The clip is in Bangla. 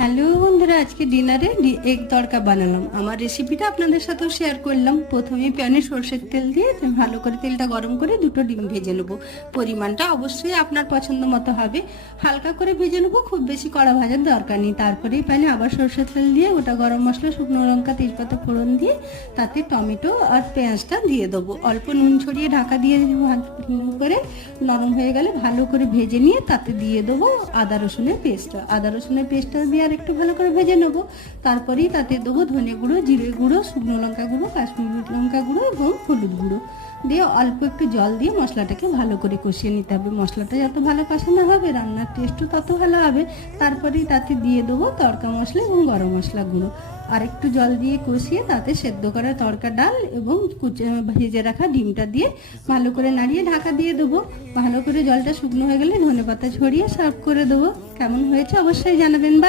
হ্যালো বন্ধুরা, আজকে ডিনারে এগ তড়কা বানালাম। আমার রেসিপিটা আপনাদের সাথেও শেয়ার করলাম। প্রথমে প্যানে সরষের তেল দিয়ে ভালো করে তেলটা গরম করে দুটো ডিম ভেজে নেবো। পরিমাণটা অবশ্যই আপনার পছন্দ মতো হবে। হালকা করে ভেজে নেবো, খুব বেশি কড়া ভাজার দরকার নেই। তারপরেই প্যানে আবার সরষের তেল দিয়ে ওটা গরম মশলা, শুকনো লঙ্কা, তেজপাতা ফোড়ন দিয়ে তাতে টমেটো আর পেঁয়াজটা দিয়ে দেবো। অল্প নুন ছড়িয়ে ঢাকা দিয়ে করে নরম হয়ে গেলে ভালো করে ভেজে নিয়ে তাতে দিয়ে দেবো আদা রসুনের পেস্টটা দিয়ে আর একটু ভালো করে ভেজে নেবো। তারপরেই তাতে দেবো ধনে গুঁড়ো, জিরে গুঁড়ো, শুকনো লঙ্কা গুঁড়ো, কাশ্মীরি লঙ্কা গুঁড়ো এবং হলুদ গুঁড়ো দিয়ে অল্প একটু জল দিয়ে মশলাটাকে ভালো করে কষিয়ে নিতে হবে। মশলাটা যত ভালো কষানো হবে রান্নার টেস্টও তত ভালো হবে। তারপরেই তাতে দিয়ে দেবো তড়কা মশলা এবং গরম মশলা গুঁড়ো। আর একটু জল দিয়ে কষিয়ে তাতে সেদ্ধ করা তড়কা ডাল এবং ভেজে রাখা ডিমটা দিয়ে ভালো করে নাড়িয়ে ঢাকা দিয়ে দেবো। ভালো করে জলটা শুকনো হয়ে গেলে ধনেপাতা ছড়িয়ে সার্ভ করে দেবো। কেমন হয়েছে অবশ্যই জানাবেন। বা